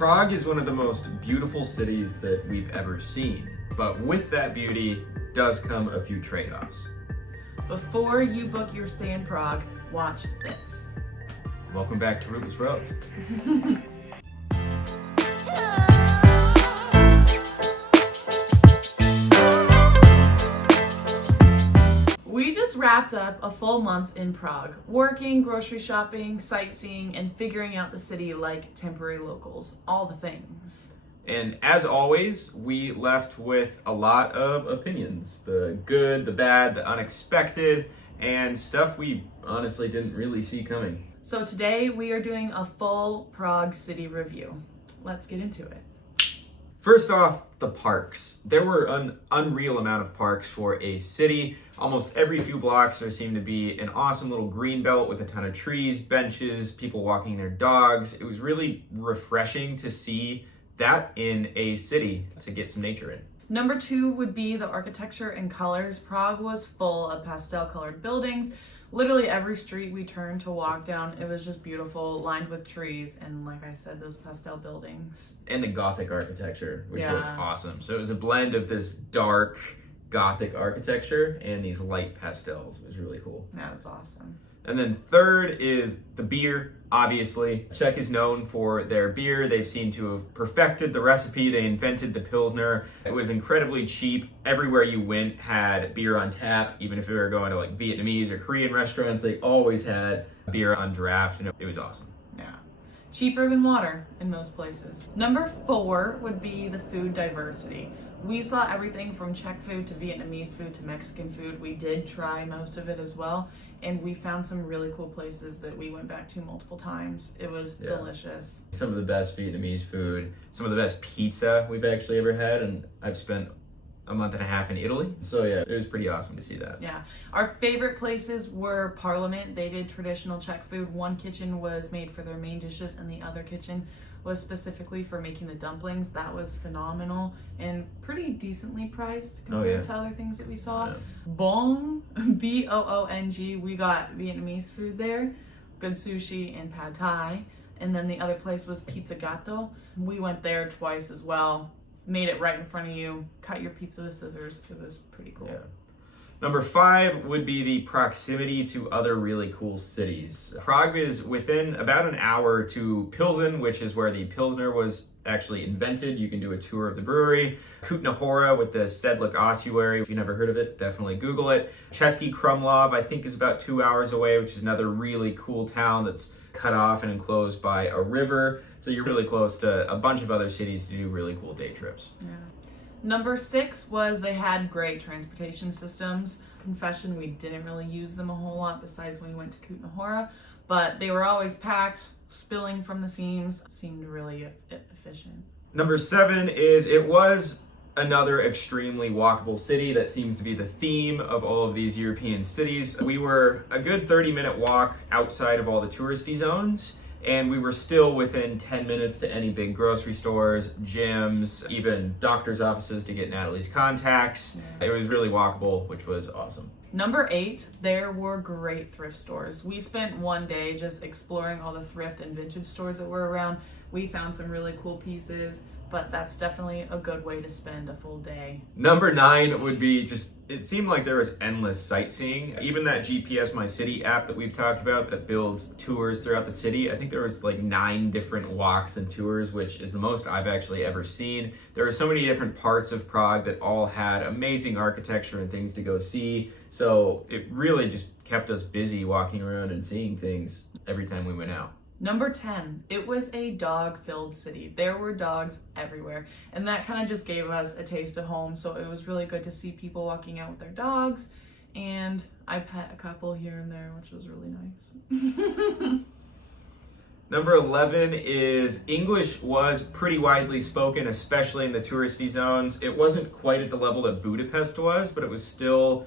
Prague is one of the most beautiful cities that we've ever seen, but with that beauty does come a few trade-offs. Before you book your stay in Prague, watch this. Welcome back to Rootless Roads. We just wrapped up a full month in Prague, working, grocery shopping, sightseeing, and figuring out the city like temporary locals, all the things. And as always, we left with a lot of opinions. The good, the bad, the unexpected, and stuff we honestly didn't really see coming. So today we are doing a full Prague city review. Let's get into it. First off, the parks. There were an unreal amount of parks for a city. Almost every few blocks there seemed to be an awesome little green belt with a ton of trees, benches, people walking their dogs. It was really refreshing to see that in a city, to get some nature in. Number 2 would be the architecture and colors. Prague was full of pastel colored buildings. Literally every street we turned to walk down, it was just beautiful, lined with trees, and like I said, those pastel buildings. And the Gothic architecture, which was Yeah. awesome. So it was a blend of this dark Gothic architecture and these light pastels. It was really cool. That was awesome. And then third is the beer, obviously. Czech is known for their beer. They've seemed to have perfected the recipe. They invented the Pilsner. It was incredibly cheap. Everywhere you went had beer on tap. Even if you were going to like Vietnamese or Korean restaurants, they always had beer on draft, and it was awesome. Yeah. Cheaper than water in most places. Number 4 would be the food diversity. We saw everything from Czech food to Vietnamese food to Mexican food. We did try most of it as well, and we found some really cool places that we went back to multiple times. It was delicious. Some of the best Vietnamese food, some of the best pizza we've actually ever had, and I've spent a month and a half in Italy. So yeah, it was pretty awesome to see that. Yeah. Our favorite places were Parliament. They did traditional Czech food. One kitchen was made for their main dishes, and the other kitchen was specifically for making the dumplings. That was phenomenal and pretty decently priced compared to other things that we saw. Yeah. Bong, B-O-O-N-G, we got Vietnamese food there, good sushi and pad thai. And then the other place was Pizza Gatto. We went there twice as well. Made it right in front of you, cut your pizza with scissors. It was pretty cool. Yeah. Number 5 would be the proximity to other really cool cities. Prague is within about an hour to Pilsen, which is where the Pilsner was actually invented. You can do a tour of the brewery. Kutna Hora with the Sedlec ossuary. If you've never heard of it, definitely Google it. Český Krumlov, I think, is about 2 hours away, which is another really cool town that's cut off and enclosed by a river. So you're really close to a bunch of other cities to do really cool day trips. Yeah. Number 6 was they had great transportation systems. Confession, we didn't really use them a whole lot besides when we went to Kutna Hora, but they were always packed, spilling from the seams. Seemed really efficient. Number 7 is it was another extremely walkable city. That seems to be the theme of all of these European cities. We were a good 30-minute walk outside of all the touristy zones, and we were still within 10 minutes to any big grocery stores, gyms, even doctor's offices to get Natalie's contacts. Yeah. It was really walkable, which was awesome. Number 8, there were great thrift stores. We spent one day just exploring all the thrift and vintage stores that were around. We found some really cool pieces, but that's definitely a good way to spend a full day. Number 9 would be just, it seemed like there was endless sightseeing. Even that GPS My City app that we've talked about that builds tours throughout the city, I think there was like 9 different walks and tours, which is the most I've actually ever seen. There were so many different parts of Prague that all had amazing architecture and things to go see. So it really just kept us busy walking around and seeing things every time we went out. Number 10, it was a dog-filled city. There were dogs everywhere, and that kind of just gave us a taste of home, so it was really good to see people walking out with their dogs, and I pet a couple here and there, which was really nice. Number 11 is English was pretty widely spoken, especially in the touristy zones. It wasn't quite at the level that Budapest was, but it was still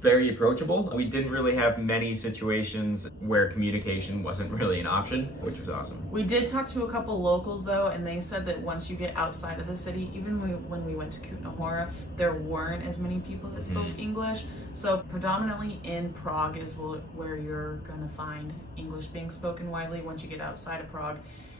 very approachable. We didn't really have many situations where communication wasn't really an option, which was awesome. We did talk to a couple locals though, and they said that once you get outside of the city, even when we went to Kutna Hora, there weren't as many people that spoke English. So predominantly in Prague is where you're gonna find English being spoken widely. Once you get outside of Prague,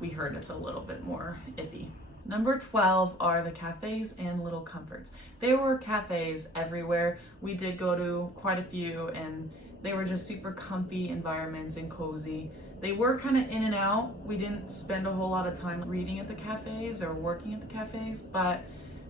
we heard it's a little bit more iffy. Number 12 are the cafes and little comforts. There were cafes everywhere. We did go to quite a few, and they were just super comfy environments and cozy. They were kind of in and out. We didn't spend a whole lot of time reading at the cafes or working at the cafes, but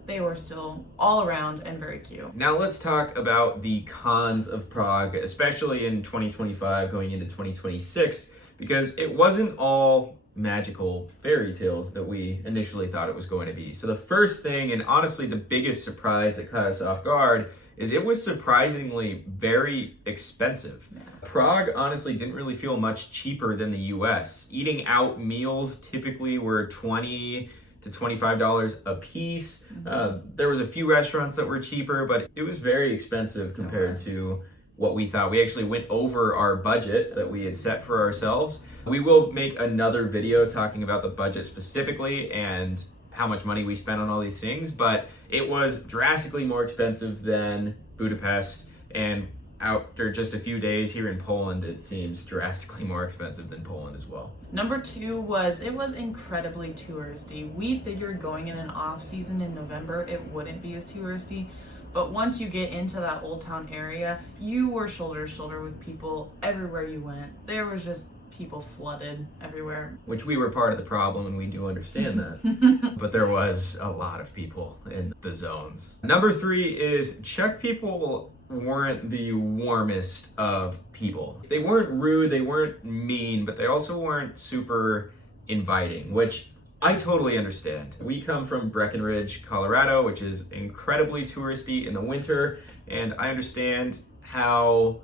they were still all around and very cute. Now let's talk about the cons of Prague, especially in 2025 going into 2026, because it wasn't all magical fairy tales that we initially thought it was going to be. So the first thing, and honestly the biggest surprise that caught us off guard, is it was surprisingly very expensive. Yeah. Prague honestly didn't really feel much cheaper than the US. Eating out meals typically were $20 to $25 a piece. There was a few restaurants that were cheaper, but it was very expensive compared to what we thought. We actually went over our budget that we had set for ourselves. We will make another video talking about the budget specifically and how much money we spent on all these things, but it was drastically more expensive than Budapest, and after just a few days here in Poland, it seems drastically more expensive than Poland as well. Number 2 was, it was incredibly touristy. We figured going in an off season in November, it wouldn't be as touristy, but once you get into that Old Town area, you were shoulder to shoulder with people everywhere you went. There was just people flooded everywhere. Which we were part of the problem, and we do understand that. But there was a lot of people in the zones. Number 3 is Czech people weren't the warmest of people. They weren't rude, they weren't mean, but they also weren't super inviting, which I totally understand. We come from Breckenridge, Colorado, which is incredibly touristy in the winter, and I understand how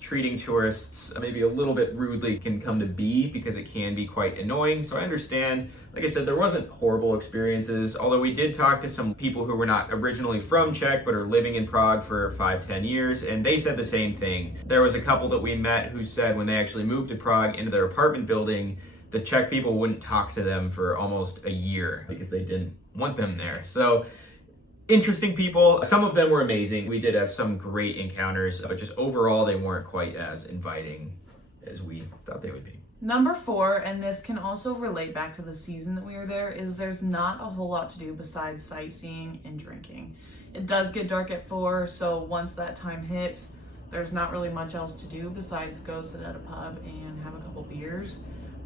treating tourists maybe a little bit rudely can come to be, because it can be quite annoying. So I understand. Like I said, there wasn't horrible experiences, although we did talk to some people who were not originally from Czech but are living in Prague for 5-10 years, and they said the same thing. There was a couple that we met who said when they actually moved to Prague into their apartment building, the Czech people wouldn't talk to them for almost a year because they didn't want them there. So interesting people. Some of them were amazing. We did have some great encounters, but just overall they weren't quite as inviting as we thought they would be. Number 4, and this can also relate back to the season that we were there, is there's not a whole lot to do besides sightseeing and drinking. It does get dark at 4, so once that time hits, there's not really much else to do besides go sit at a pub and have a couple beers.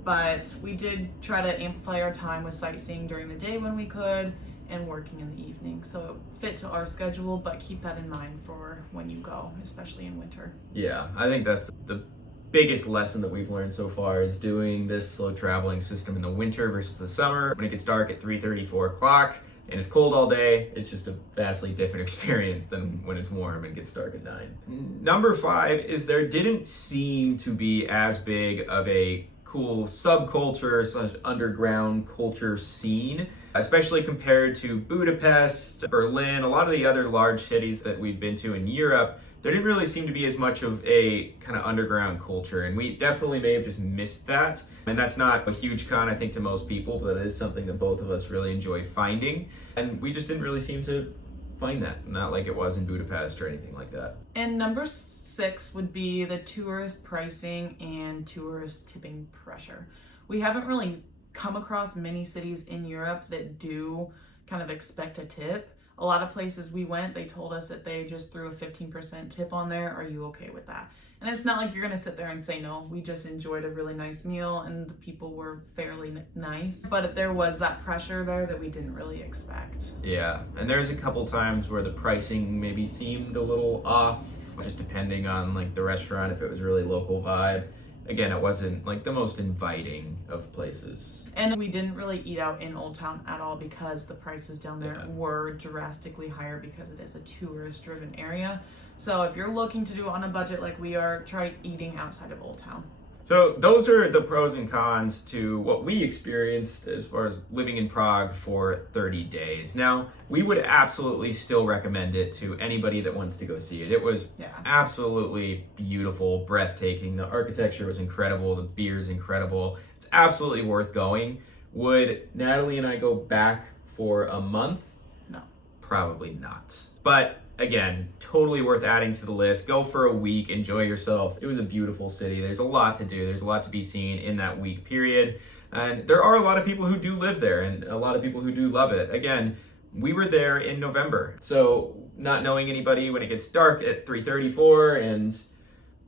But we did try to amplify our time with sightseeing during the day when we could, and working in the evening. So it fit to our schedule, but keep that in mind for when you go, especially in winter. Yeah, I think that's the biggest lesson that we've learned so far, is doing this slow traveling system in the winter versus the summer. When it gets dark at 3:30, 4 o'clock, and it's cold all day, it's just a vastly different experience than when it's warm and gets dark at 9. Number 5 is there didn't seem to be as big of a cool subculture / underground culture scene, especially compared to Budapest, Berlin, a lot of the other large cities that we've been to in Europe. There didn't really seem to be as much of a kind of underground culture, and we definitely may have just missed that. And that's not a huge con, I think, to most people, but it is something that both of us really enjoy finding. And we just didn't really seem to find that, not like it was in Budapest or anything like that. And number 6 would be the tourist pricing and tourist tipping pressure. We haven't really come across many cities in Europe that do kind of expect a tip. A lot of places we went, they told us that they just threw a 15% tip on there. Are you okay with that? And it's not like you're gonna sit there and say no. We just enjoyed a really nice meal and the people were fairly nice. But there was that pressure there that we didn't really expect. Yeah, and there's a couple times where the pricing maybe seemed a little off, just depending on like the restaurant, if it was really local vibe. Again, it wasn't like the most inviting of places. And we didn't really eat out in Old Town at all because the prices down there were drastically higher because it is a tourist-driven area. So if you're looking to do it on a budget like we are, try eating outside of Old Town. So those are the pros and cons to what we experienced as far as living in Prague for 30 days. Now, we would absolutely still recommend it to anybody that wants to go see it. It was absolutely beautiful, breathtaking. The architecture was incredible. The beer is incredible. It's absolutely worth going. Would Natalie and I go back for a month? No. Probably not. But again, totally worth adding to the list. Go for a week, enjoy yourself. It was a beautiful city. There's a lot to do. There's a lot to be seen in that week period. And there are a lot of people who do live there and a lot of people who do love it. Again, we were there in November, so not knowing anybody when it gets dark at 3:34 and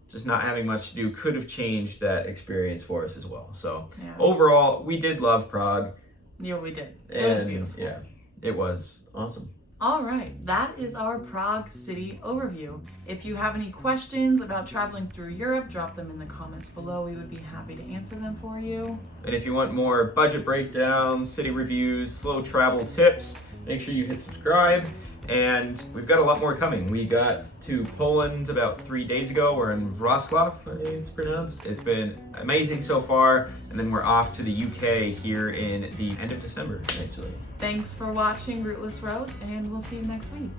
just not having much to do could have changed that experience for us as well. So overall, we did love Prague. Yeah, we did. It was beautiful. Yeah, it was awesome. All right, that is our Prague city overview. If you have any questions about traveling through Europe, drop them in the comments below. We would be happy to answer them for you. And if you want more budget breakdowns, city reviews, slow travel tips, make sure you hit subscribe. And we've got a lot more coming. We got to Poland about 3 days ago. We're in Wrocław, I think it's pronounced. It's been amazing so far. And then we're off to the UK here in the end of December, actually. Thanks for watching Rootless Roads, and we'll see you next week.